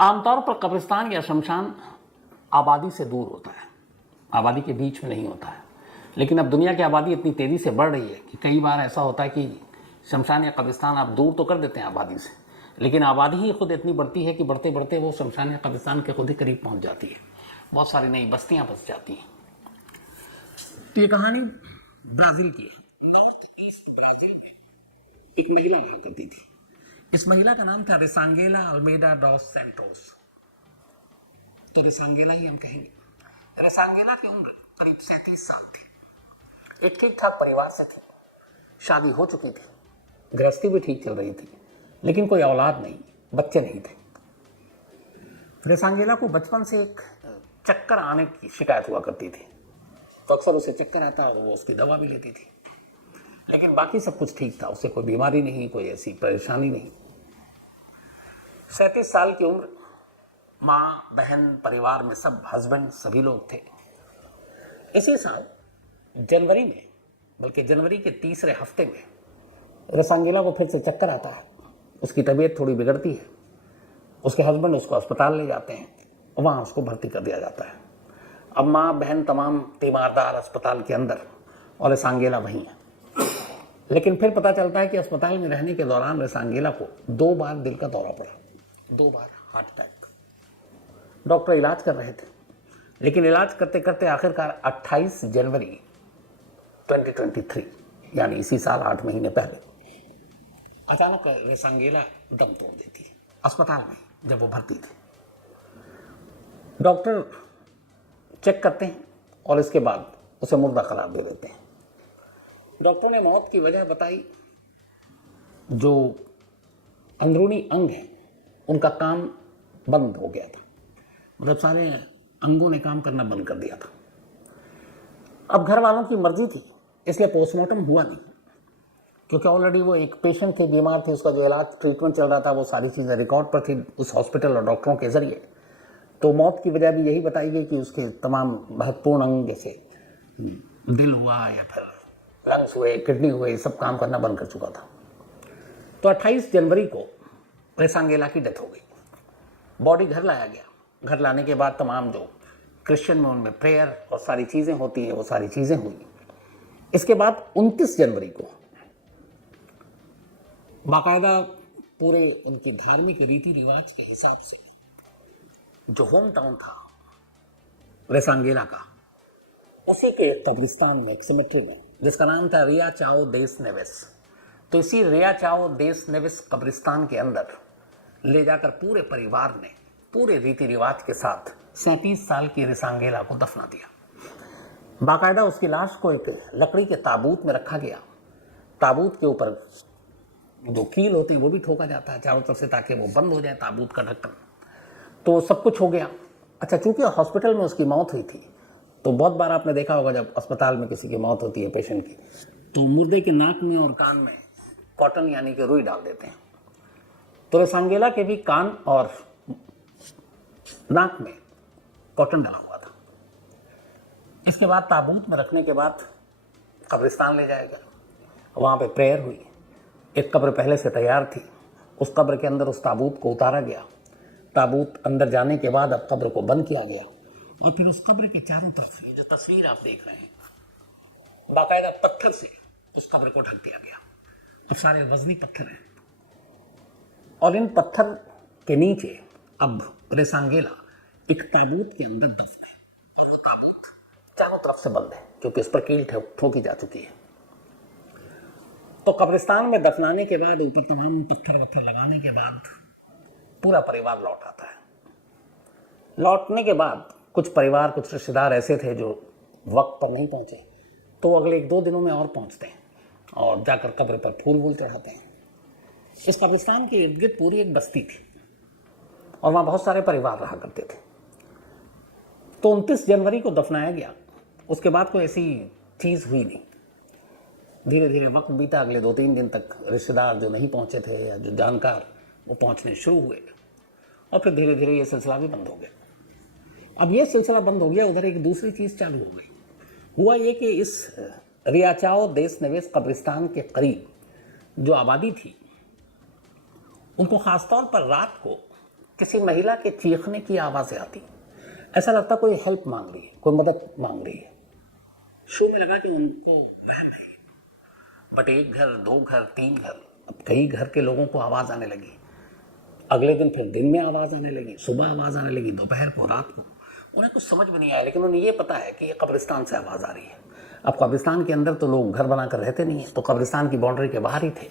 आमतौर पर कब्रिस्तान या शमशान आबादी से दूर होता है, आबादी के बीच में नहीं होता है। लेकिन अब दुनिया की आबादी इतनी तेज़ी से बढ़ रही है कि कई बार ऐसा होता है कि शमशान या कब्रिस्तान आप दूर तो कर देते हैं आबादी से, लेकिन आबादी ही खुद इतनी बढ़ती है कि बढ़ते बढ़ते वो शमशान या कब्रिस्तान के खुद ही करीब पहुंच जाती है। बहुत सारी नई बस्तियां बस जाती हैं। तो ये कहानी ब्राज़ील की है। नॉर्थ ईस्ट ब्राज़ील में एक महिला रहा करती थी। इस महिला का नाम था रिसांगेला अल्मेडा डॉस सैंटोस। तो रिसांगेला ही हम कहेंगे। रिसांगेला की उम्र करीब 37 साल थी। एक ठीक ठाक परिवार से थी, शादी हो चुकी थी, गृहस्थी भी ठीक चल रही थी, लेकिन कोई औलाद नहीं, बच्चे नहीं थे। रिसांगेला को बचपन से एक चक्कर आने की शिकायत हुआ करती थी, तो अक्सर उसे चक्कर आता, वो उसकी दवा भी लेती थी, लेकिन बाकी सब कुछ ठीक था। उसे कोई बीमारी नहीं, कोई ऐसी परेशानी नहीं। 37 साल की उम्र, माँ बहन परिवार में सब, हस्बैंड सभी लोग थे। इसी साल जनवरी में, बल्कि जनवरी के तीसरे हफ्ते में रिसांगेला को फिर से चक्कर आता है। उसकी तबीयत थोड़ी बिगड़ती है। उसके हस्बैंड उसको अस्पताल ले जाते हैं, वहाँ उसको भर्ती कर दिया जाता है। अब माँ बहन तमाम तीमारदार अस्पताल के अंदर और रिसांगेला वहीं है। लेकिन फिर पता चलता है कि अस्पताल में रहने के दौरान रिसांगेला को 2 बार दिल का दौरा पड़ा, 2 बार हार्ट अटैक। डॉक्टर इलाज कर रहे थे, लेकिन इलाज करते करते आखिरकार 28 जनवरी 2023 यानी इसी साल 8 महीने पहले अचानक रिसांगेला दम तोड़ देती है अस्पताल में, जब वो भर्ती थी। डॉक्टर चेक करते हैं और इसके बाद उसे मुर्दा करार दे देते हैं। डॉक्टर ने मौत की वजह बताई, जो अंदरूनी अंग हैं उनका काम बंद हो गया था, मतलब सारे अंगों ने काम करना बंद कर दिया था। अब घर वालों की मर्जी थी, इसलिए पोस्टमार्टम हुआ नहीं, क्योंकि ऑलरेडी वो एक पेशेंट थे, बीमार थे, उसका जो इलाज ट्रीटमेंट चल रहा था वो सारी चीज़ें रिकॉर्ड पर थी उस हॉस्पिटल और डॉक्टरों के जरिए। तो मौत की वजह भी यही बताई गई कि उसके तमाम महत्वपूर्ण अंग, जैसे दिल हुआ या फिर लंग्स हुए, किडनी हुए, सब काम करना बंद कर चुका था। तो 28 जनवरी को रिसांगेला की डेथ हो गई। बॉडी घर लाया गया। घर लाने के बाद तमाम जो क्रिश्चियन में उनमें प्रेयर और सारी चीज़ें होती हैं, वो सारी चीज़ें हुई। इसके बाद 29 जनवरी को बाकायदा पूरे उनकी धार्मिक रीति रिवाज के हिसाब से जो होम टाउन था रिसांगेला का, उसी के कब्रिस्तान में, एक सिमेट्री में, जिसका नाम था रिया चाओ देस नेवेस, तो इसी रिया चाओ देस नेवेस कब्रिस्तान के अंदर ले जाकर पूरे परिवार ने पूरे रीति रिवाज के साथ 37 साल की रिसांगेला को दफना दिया। बाकायदा उसकी लाश को एक लकड़ी के ताबूत में रखा गया। ताबूत के ऊपर जो कील होती है वो भी ठोका जाता है चारों तरफ से, ताकि वो बंद हो जाए ताबूत का ढक्कन। तो सब कुछ हो गया। अच्छा, चूंकि हॉस्पिटल में उसकी मौत हुई थी, तो बहुत बार आपने देखा होगा जब अस्पताल में किसी की मौत होती है पेशेंट की, तो मुर्दे के नाक में और कान में कॉटन यानी कि रुई डाल देते हैं। तो रिसांगेला के भी कान और नाक में कॉटन डाला हुआ था। इसके बाद ताबूत में रखने के बाद कब्रिस्तान ले जाया गया। वहाँ पे प्रेयर हुई। एक कब्र पहले से तैयार थी, उस कब्र के अंदर उस ताबूत को उतारा गया। ताबूत अंदर जाने के बाद अब कब्र को बंद किया गया और फिर उस कब्र के चारों तरफ ये जो तस्वीर आप देख रहे हैं, बाकायदा पत्थर से उस कब्र को ढक दिया गया। और सारे वजनी पत्थर हैं और इन पत्थर के नीचे अब रिसांगेला एक ताबूत के अंदर दफन है और वो ताबूत चारों तरफ से बंद है, क्योंकि उस पर कील ठोकी जा चुकी है। तो कब्रिस्तान में दफनाने के बाद, ऊपर तमाम पत्थर वत्थर लगाने के बाद, पूरा परिवार लौट आता है। लौटने के बाद कुछ परिवार, कुछ रिश्तेदार ऐसे थे जो वक्त पर नहीं पहुंचे, तो अगले 1-2 दिनों में और पहुंचते हैं और जाकर कब्र पर फूल वूल चढ़ाते हैं। इस कब्रिस्तान के इर्द गिर्द पूरी एक बस्ती थी और वहाँ बहुत सारे परिवार रहा करते थे। तो 29 जनवरी को दफनाया गया। उसके बाद कोई ऐसी चीज़ हुई नहीं। धीरे धीरे वक्त बीता। अगले 2-3 दिन तक रिश्तेदार जो नहीं पहुंचे थे या जो जानकार, वो पहुंचने शुरू हुए और फिर धीरे धीरे ये सिलसिला भी बंद हो गया। अब ये सिलसिला बंद हो गया, उधर एक दूसरी चीज़ चालू हो गई। हुआ ये कि इस रिया चाओ देस नेवेस कब्रिस्तान के करीब जो आबादी थी, उनको ख़ासतौर पर रात को किसी महिला के चीखने की आवाज़ें आती, ऐसा लगता कोई हेल्प मांग रही है, कोई मदद मांग रही है। शो में लगा कि उनको वहम है, बट एक घर, दो घर, तीन घर, अब कई घर के लोगों को आवाज़ आने लगी। अगले दिन फिर दिन में आवाज़ आने लगी, सुबह आवाज़ आने लगी, दोपहर को, रात को। उन्हें कुछ समझ में नहीं आया, लेकिन उन्हें ये पता है कि ये कब्रिस्तान से आवाज़ आ रही है। अब कब्रिस्तान के अंदर तो लोग घर बनाकर रहते नहीं हैं, तो कब्रिस्तान की बाउंड्री के बाहर ही थे।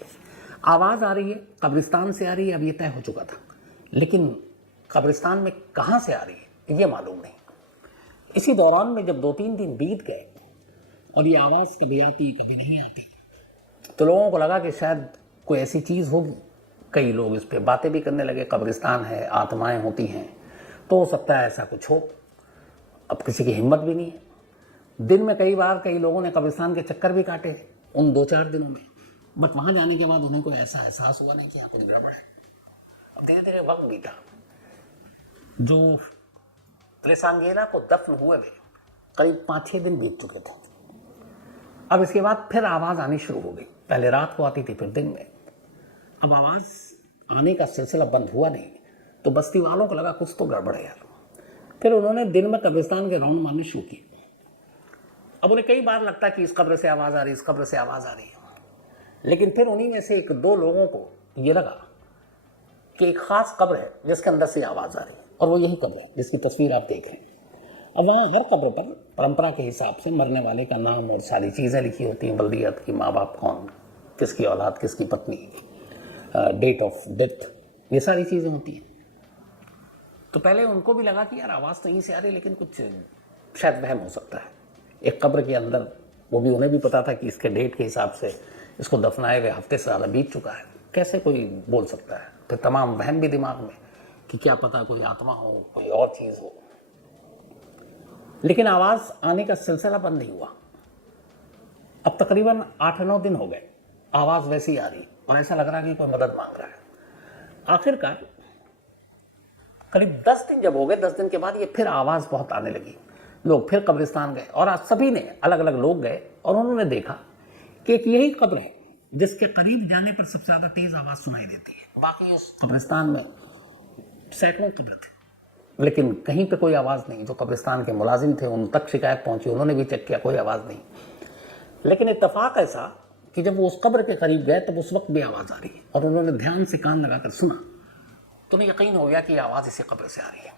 आवाज़ आ रही है, कब्रिस्तान से आ रही है, अब ये तय हो चुका था, लेकिन कब्रिस्तान में कहाँ से आ रही है ये मालूम नहीं। इसी दौरान में जब 2-3 दिन बीत गए और ये आवाज़ कभी आती कभी नहीं आती, तो लोगों को लगा कि शायद कोई ऐसी चीज़ होगी। कई लोग इस पे बातें भी करने लगे, कब्रिस्तान है, आत्माएं होती हैं, तो हो सकता है ऐसा कुछ हो। अब किसी की हिम्मत भी नहीं है। दिन में कई बार कई लोगों ने कब्रिस्तान के चक्कर भी काटे उन 2-4 दिनों में, बट वहाँ जाने के बाद उन्हें कोई ऐसा एहसास हुआ नहीं कि यहाँ कुछ गड़बड़ है। अब धीरे धीरे वक्त बीता, जो त्रिसांगेला को दफन हुए हुए करीब 5-6 दिन बीत चुके थे। अब इसके बाद फिर आवाज़ आनी शुरू हो गई। पहले रात को आती थी, फिर दिन में। अब आवाज़ आने का सिलसिला बंद हुआ नहीं, तो बस्ती वालों को लगा कुछ तो गड़बड़ है यार। फिर उन्होंने दिन में कब्रिस्तान के राउंड मारने शुरू किए। अब उन्हें कई बार लगता कि इस कब्र से आवाज़ आ रही, इस कब्र से आवाज़ आ रही है, लेकिन फिर उन्हीं में से 1-2 लोगों को ये लगा कि एक ख़ास कब्र है जिसके अंदर से आवाज़ आ रही है, और वो यही कब्र है जिसकी तस्वीर आप देख रहे हैं। अब वहाँ हर कब्र पर परंपरा के हिसाब से मरने वाले का नाम और सारी चीज़ें लिखी होती हैं, बल्दियत की, माँ बाप कौन, किसकी औलाद, किसकी पत्नी, डेट ऑफ डेथ, ये सारी चीज़ें होती हैं। तो पहले उनको भी लगा कि यार आवाज़ तो यहीं से आ रही है, लेकिन कुछ शायद वहम हो सकता है। एक कब्र के अंदर, वो भी उन्हें भी पता था कि इसके डेट के हिसाब से इसको दफनाए हुए हफ्ते से ज़्यादा बीत चुका है, कैसे कोई बोल सकता है। फिर तमाम वहम भी दिमाग में कि क्या पता कोई आत्मा हो, कोई और चीज़ हो। लेकिन आवाज़ आने का सिलसिला बंद नहीं हुआ। अब तकरीबन 8-9 दिन हो गए, आवाज़ वैसी ही आ रही, और ऐसा लग रहा है कि कोई मदद मांग रहा है। आखिरकार करीब 10 दिन जब हो गए, 10 दिन के बाद ये फिर आवाज़ बहुत आने लगी। लोग फिर कब्रिस्तान गए, और आज सभी ने, अलग अलग लोग गए, और उन्होंने देखा कि एक यही कब्र है जिसके करीब जाने पर सबसे ज़्यादा तेज़ आवाज़ सुनाई देती है। बाकी इस कब्रिस्तान में सैकड़ों कब्र थे, लेकिन कहीं पे कोई आवाज़ नहीं। जो कब्रिस्तान के मुलाजिम थे उन तक शिकायत पहुंची, उन्होंने भी चेक किया, कोई आवाज़ नहीं। लेकिन इत्तेफाक ऐसा कि जब वो उस कब्र के करीब गए तब उस वक्त भी आवाज़ आ रही है, और उन्होंने ध्यान से कान लगाकर सुना, तो उन्हें यकीन हो गया कि आवाज़ इसी कब्र से आ रही है।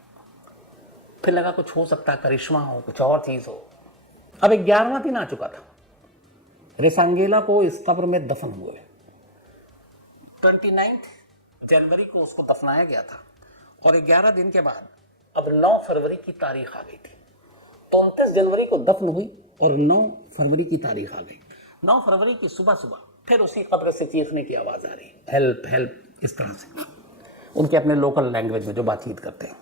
फिर लगा कुछ हो सकता है, करिश्मा हो, कुछ और चीज़ हो। अब 11वां दिन आ चुका था, त्रिसांगेला को इस कब्र में दफन हुए। 29 जनवरी को उसको दफनाया गया था, और 11 दिन के बाद अब 9 फरवरी की तारीख आ गई थी। 29 जनवरी को दफन हुई और 9 फरवरी की तारीख आ गई। 9 फरवरी की सुबह सुबह फिर उसी कब्र से चीखने की आवाज़ आ रही, हेल्प हेल्प, इस तरह से, उनके अपने लोकल लैंग्वेज में जो बातचीत करते हैं।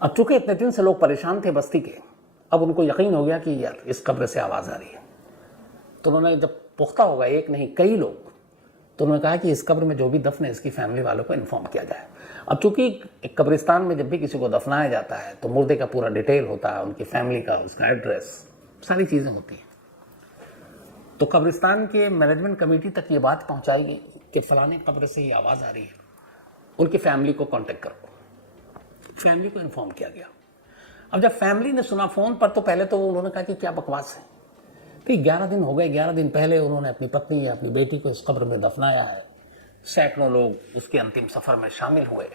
अब चूंकि इतने दिन से लोग परेशान थे बस्ती के, अब उनको यकीन हो गया कि यार इस कब्र से आवाज़ आ रही है। तो उन्होंने, जब पुख्ता होगा एक नहीं कई लोग, तो उन्होंने कहा कि इस कब्र में जो भी दफन है इसकी फैमिली वालों को इन्फॉर्म किया जाए। अब चूंकि एक कब्रिस्तान में जब भी किसी को दफनाया जाता है तो मुर्दे का पूरा डिटेल होता है, उनकी फैमिली का, उसका एड्रेस, सारी चीज़ें होती हैं। तो कब्रिस्तान के मैनेजमेंट कमेटी तक ये बात पहुंचाई गई कि फलाने कब्र से ये आवाज़ आ रही है, उनकी फैमिली को कांटेक्ट करो। फैमिली को इन्फॉर्म किया गया। अब जब फैमिली ने सुना फ़ोन पर, तो पहले तो उन्होंने कहा कि क्या बकवास है, कि 11 दिन हो गए, 11 दिन पहले उन्होंने अपनी पत्नी या अपनी बेटी को इस कब्र में दफनाया है। सैकड़ों लोग उसके अंतिम सफ़र में शामिल हुए,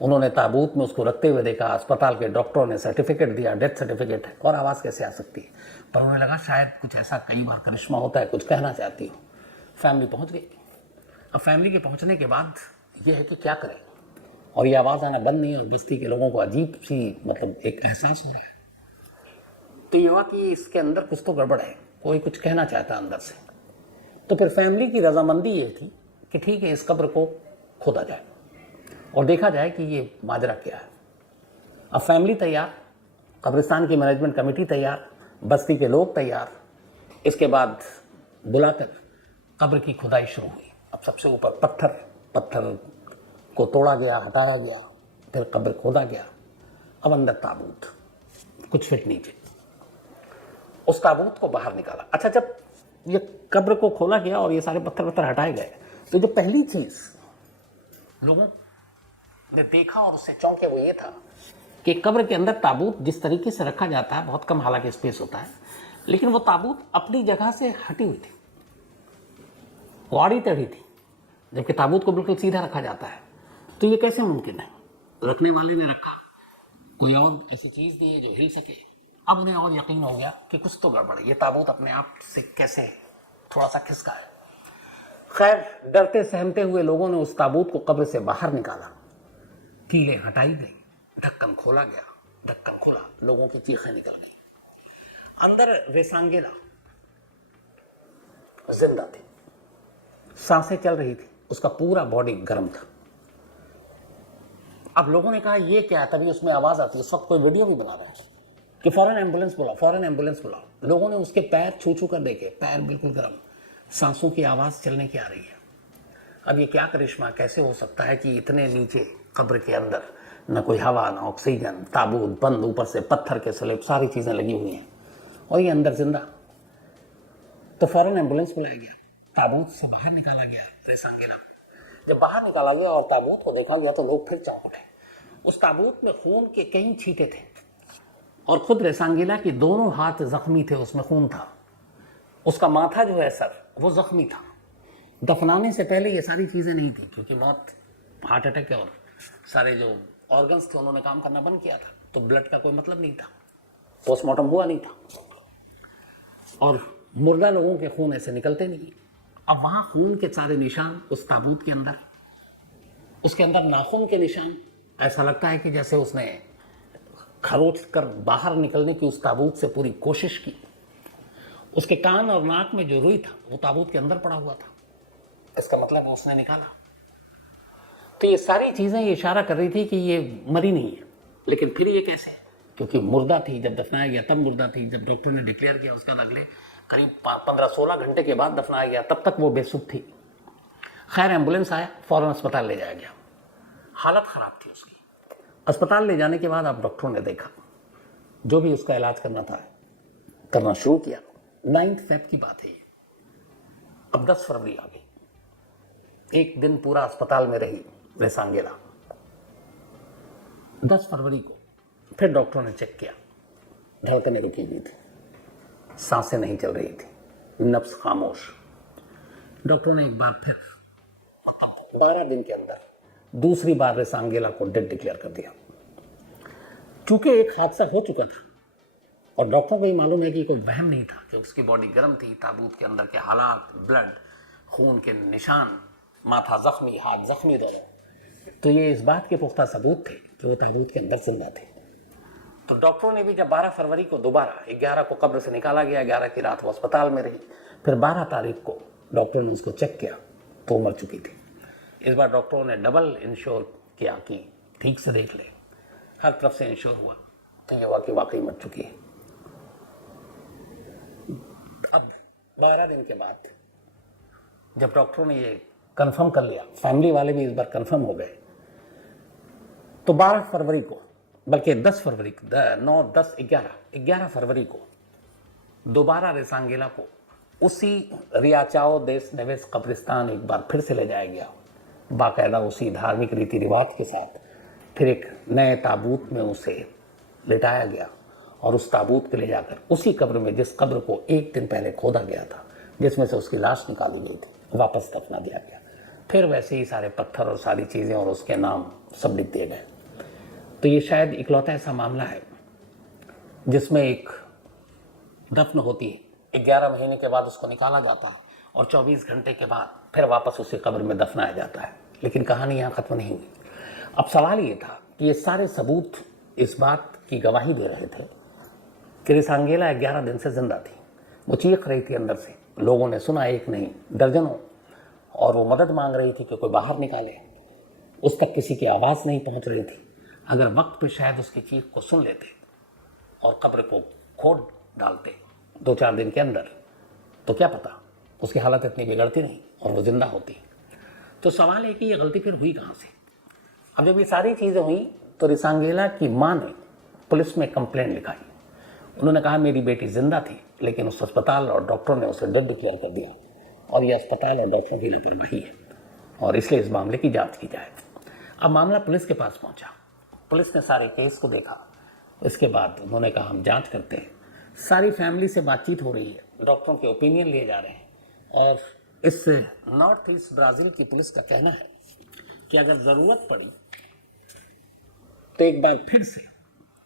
उन्होंने ताबूत में उसको रखते हुए देखा, अस्पताल के डॉक्टरों ने सर्टिफिकेट दिया, डेथ सर्टिफिकेट है, और आवाज़ कैसे आ सकती है। पर उन्हें लगा शायद कुछ ऐसा कई बार करिश्मा होता है, कुछ कहना चाहती हो। फैमिली पहुंच गई। अब फैमिली के पहुंचने के बाद ये है कि क्या करें, और ये आवाज़ आना बंद नहीं, और बस्ती के लोगों को अजीब सी मतलब एक एहसास हो रहा है। तो ये हुआ कि इसके अंदर कुछ तो गड़बड़ है, कोई कुछ कहना चाहता है अंदर से। तो फिर फैमिली की रजामंदी ये थी कि ठीक है, इस कब्र को खोदा जाए और देखा जाए कि ये माजरा क्या है। अब फैमिली तैयार, कब्रिस्तान की मैनेजमेंट कमेटी तैयार, बस्ती के लोग तैयार। इसके बाद बुलाकर कब्र की खुदाई शुरू हुई। अब सबसे ऊपर पत्थर को तोड़ा गया, हटाया गया, फिर कब्र खोदा गया। अब अंदर ताबूत कुछ फीट नीचे, उस ताबूत को बाहर निकाला। अच्छा, जब ये कब्र को खोला गया और ये सारे पत्थर हटाए गए, तो जो पहली चीज़ लोगों ने देखा और उससे चौंके वो ये था कि कब्र के अंदर ताबूत जिस तरीके से रखा जाता है, बहुत कम हालांकि स्पेस होता है, लेकिन वो ताबूत अपनी जगह से हटी हुई थी, वो आड़ी टेढ़ी थी, जबकि ताबूत को बिल्कुल सीधा रखा जाता है। तो ये कैसे मुमकिन है? रखने वाले ने रखा, कोई और ऐसी चीज़ नहीं है जो हिल सके। अब उन्हें और यकीन हो गया कि कुछ तो गड़बड़ है, ये ताबूत अपने आप से कैसे थोड़ा सा खिसका है। खैर, डरते सहमते हुए लोगों ने उस ताबूत को कब्र से बाहर निकाला, कीलें हटाई गई, ढक्कन खोला गया, ढक्कन खुला, लोगों की चीखें निकल गई। अंदर रेसांगेला जिंदा थी, सांसें चल रही थी, उसका पूरा बॉडी गर्म था। अब लोगों ने कहा ये क्या है? तभी उसमें आवाज आती है, उस वक्त कोई वीडियो भी बना रहा है कि फौरन एम्बुलेंस बुलाओ, फौरन एम्बुलेंस बुलाओ। लोगों ने उसके पैर छू छू कर देखे, पैर बिल्कुल गर्म, सांसों की आवाज चलने की आ रही है। अब ये क्या करिश्मा, कैसे हो सकता है कि इतने नीचे कब्र के अंदर न कोई हवा, न ऑक्सीजन, ताबूत बंद, ऊपर से पत्थर के स्लैब, सारी चीजें लगी हुई हैं और ये अंदर जिंदा। तो फौरन एम्बुलेंस बुलाया गया, ताबूत से बाहर निकाला गया रेसांगेला। जब बाहर निकाला गया और ताबूत को देखा गया तो लोग फिर चौंक उठे। उस ताबूत में खून के कई छींटे थे और खुद रेसांगेला के दोनों हाथ जख्मी थे, उसमें खून था। उसका माथा जो है, सर, वो जख्मी था। दफनाने से पहले ये सारी चीजें नहीं थी, क्योंकि मौत, हार्ट अटैक और सारे जो ऑर्गन्स थे उन्होंने काम करना बंद किया था, तो ब्लड का कोई मतलब नहीं था, पोस्टमार्टम हुआ नहीं था और मुर्दा लोगों के खून ऐसे निकलते नहीं। अब वहां खून के सारे निशान उस ताबूत के अंदर, उसके अंदर नाखून के निशान, ऐसा लगता है कि जैसे उसने खरोच कर बाहर निकलने की उस ताबूत से पूरी कोशिश की। उसके कान और नाक में जो रुई था वो ताबूत के अंदर पड़ा हुआ था, इसका मतलब उसने निकाला। तो ये सारी चीजें ये इशारा कर रही थी कि ये मरी नहीं है। लेकिन फिर ये कैसे? क्योंकि मुर्दा थी, जब दफनाया गया तब मुर्दा थी, जब डॉक्टर ने डिक्लेयर किया उसका अगले करीब 15-16 घंटे के बाद दफनाया गया, तब तक वो बेसुध थी। खैर, एम्बुलेंस आया, फौरन अस्पताल ले जाया गया। हालत खराब थी उसकी। अस्पताल ले जाने के बाद अब डॉक्टरों ने देखा, जो भी उसका इलाज करना था करना शुरू किया। 9 फ़रवरी की बात है ये। अब 10 फरवरी आ गई, एक दिन पूरा अस्पताल में रही रेसांगेला। 10 फरवरी को फिर डॉक्टरों ने चेक किया, धड़कनें रुकी हुई थी, सांसें नहीं चल रही थी, नब्ज खामोश। डॉक्टरों ने एक बार फिर, मतलब 12 दिन के अंदर, दूसरी बार रेसांगेला को डेड डिक्लेयर कर दिया। चूंकि एक हादसा हो चुका था और डॉक्टरों को ये मालूम है कि कोई वहम नहीं था कि उसकी बॉडी गर्म थी, ताबूत के अंदर के हालात, ब्लड, खून के निशान, माथा जख्मी, हाथ जख्मी दोनों, तो ये इस बात के पुख्ता सबूत थे कि वो ताबूत के अंदर जिंदा थे। तो डॉक्टरों ने भी जब 12 फरवरी को दोबारा, 11 को कब्र से निकाला गया, 11 की रात वो अस्पताल में रही, फिर 12 तारीख को डॉक्टरों ने उसको चेक किया तो मर चुकी थी। इस बार डॉक्टरों ने डबल इंश्योर किया कि ठीक से देख ले, हर तरफ से इंश्योर हुआ तो ये वाकई मर चुकी है। अब 12 दिन के बाद जब डॉक्टरों ने ये कंफर्म कर लिया, फैमिली वाले भी इस बार कंफर्म हो गए, तो 12 फरवरी को, बल्कि 10 फरवरी को, 9, 10, 11 फरवरी को दोबारा रेसांगेला को उसी रियाचाओ देस नेवेस कब्रिस्तान एक बार फिर से ले जाया गया, बाकायदा उसी धार्मिक रीति रिवाज के साथ। फिर एक नए ताबूत में उसे लिटाया गया और उस ताबूत के ले जाकर उसी कब्र में, जिस कब्र को एक दिन पहले खोदा गया था, जिसमें से उसकी लाश निकाली गई थी, वापस दफना दिया गया। फिर वैसे ही सारे पत्थर और सारी चीज़ें और उसके नाम सब लिख दिए गए। तो ये शायद इकलौता ऐसा मामला है जिसमें एक दफन होती है, 11 महीने के बाद उसको निकाला जाता है और 24 घंटे के बाद फिर वापस उसी कब्र में दफनाया जाता है। लेकिन कहानी यहाँ ख़त्म नहीं हुई। अब सवाल ये था कि ये सारे सबूत इस बात की गवाही दे रहे थे कि रेसांगेला 11 दिन से जिंदा थी। वो चीख रही थी अंदर से, लोगों ने सुना, एक नहीं दर्जनों, और वो मदद मांग रही थी कि कोई बाहर निकाले। उस तक किसी की आवाज़ नहीं पहुंच रही थी। अगर वक्त पे शायद उसकी चीख को सुन लेते और कब्र को खोद डालते 2-4 दिन के अंदर, तो क्या पता उसकी हालत इतनी बिगड़ती नहीं और वो जिंदा होती। तो सवाल है कि ये गलती फिर हुई कहाँ से? अब जब ये सारी चीज़ें हुई तो रेसांगेला की माँ ने पुलिस में कंप्लेंट लिखाई। उन्होंने कहा मेरी बेटी जिंदा थी, लेकिन उस अस्पताल और डॉक्टरों ने उसे डेड डिक्लेयर कर दिया और यह अस्पताल और डॉक्टरों की लापरवाही है और इसलिए इस मामले की जांच की जाए। अब मामला पुलिस के पास पहुंचा। पुलिस ने सारे केस को देखा। इसके बाद उन्होंने कहा हम जांच करते हैं। सारी फैमिली से बातचीत हो रही है, डॉक्टरों के ओपिनियन लिए जा रहे हैं। और इस नॉर्थ ईस्ट ब्राज़ील की पुलिस का कहना है कि अगर ज़रूरत पड़ी तो एक बार फिर से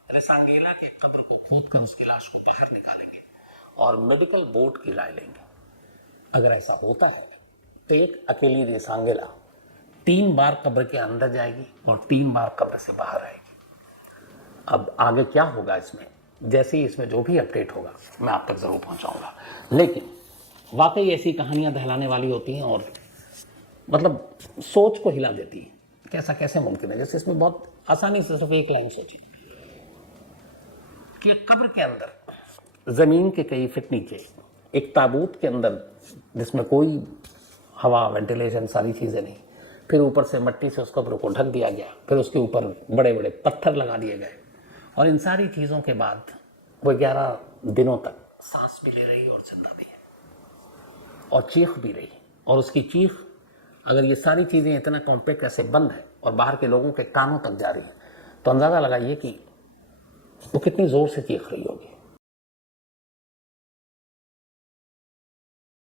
रेसांगेला के कब्र को खोदकर उसकी लाश को बाहर निकालेंगे और मेडिकल बोर्ड की राय लेंगे। अगर ऐसा होता है तो एक अकेली रेसांगेला 3 बार कब्र के अंदर जाएगी और 3 बार कब्र से बाहर आएगी। अब आगे क्या होगा इसमें, जैसे ही इसमें जो भी अपडेट होगा मैं आप तक ज़रूर पहुंचाऊंगा। लेकिन वाकई ऐसी कहानियां दहलाने वाली होती हैं और मतलब सोच को हिला देती हैं कि ऐसा कैसे मुमकिन है। जैसे इसमें बहुत आसानी से सिर्फ एक लाइन सोची कि एक कब्र के अंदर ज़मीन के कई फीट नीचे एक ताबूत के अंदर जिसमें कोई हवा, वेंटिलेशन, सारी चीज़ें नहीं, फिर ऊपर से मिट्टी से उस कब्र को ढक दिया गया, फिर उसके ऊपर बड़े बड़े पत्थर लगा दिए गए और इन सारी चीज़ों के बाद वो 11 दिनों तक सांस भी ले रही और जिंदा भी है और चीख भी रही। और उसकी चीख, अगर ये सारी चीज़ें इतना कॉम्पैक्ट ऐसे बंद है और बाहर के लोगों के कानों तक जा रही है, तो अंदाज़ा लगाइए कि वो कितनी ज़ोर से चीख रही होगी।